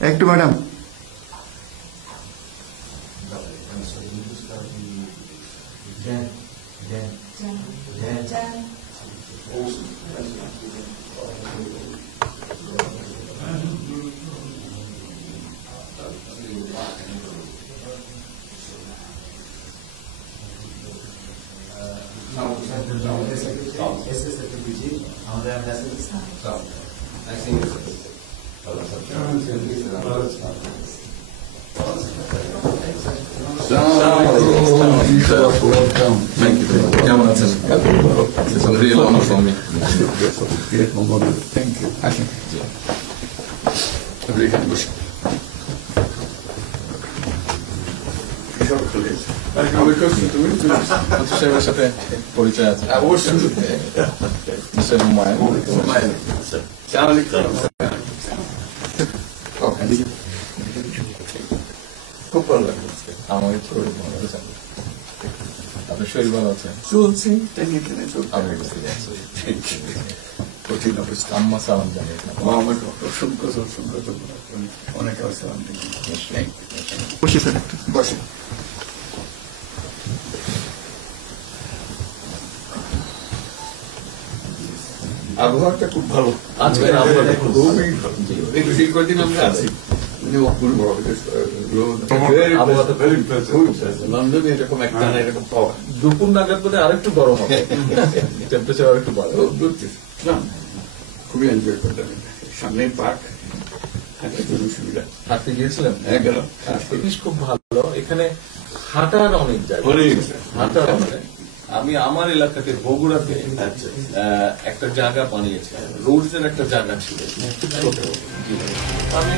একটু madam Thank you. It's a real honor for me. Great moment. Thank you. সাহেবের সাথে পরিচয় আছে অবশ্যই। খুব ভালো লাগলো আমাকে শরীর ভালো আছে। আপনার শরীর ভালো আছে? চলছে কঠিন অবস্থা। আম্মা সালাম জানিয়ে অসংখ্য অনেক সালাম বসে স্যার একটু বসে। আবহাওয়াটা খুব ভালো আজকের আবহাওয়াটা খুব কদিন আমরা আছি লন্ডনে এরকম একটা এরকম পাওয়া দুপুর নাগাদ বলে আরেকটু গরম হবে, টেম্পারেচার আরেকটু বাড়ে। খুবই এনজয় করতাম। সামনে পার্ক, সুবিধা। হাঁটতে গিয়েছিলেন? জিনিস খুব ভালো, এখানে হাঁটার অনেক জায়গা, হাঁটার অনেক। আমি আমার এলাকাতে বগুড়াতে একটা জায়গা বানিয়েছি, রোডসের একটা জায়গা ছিল, আমি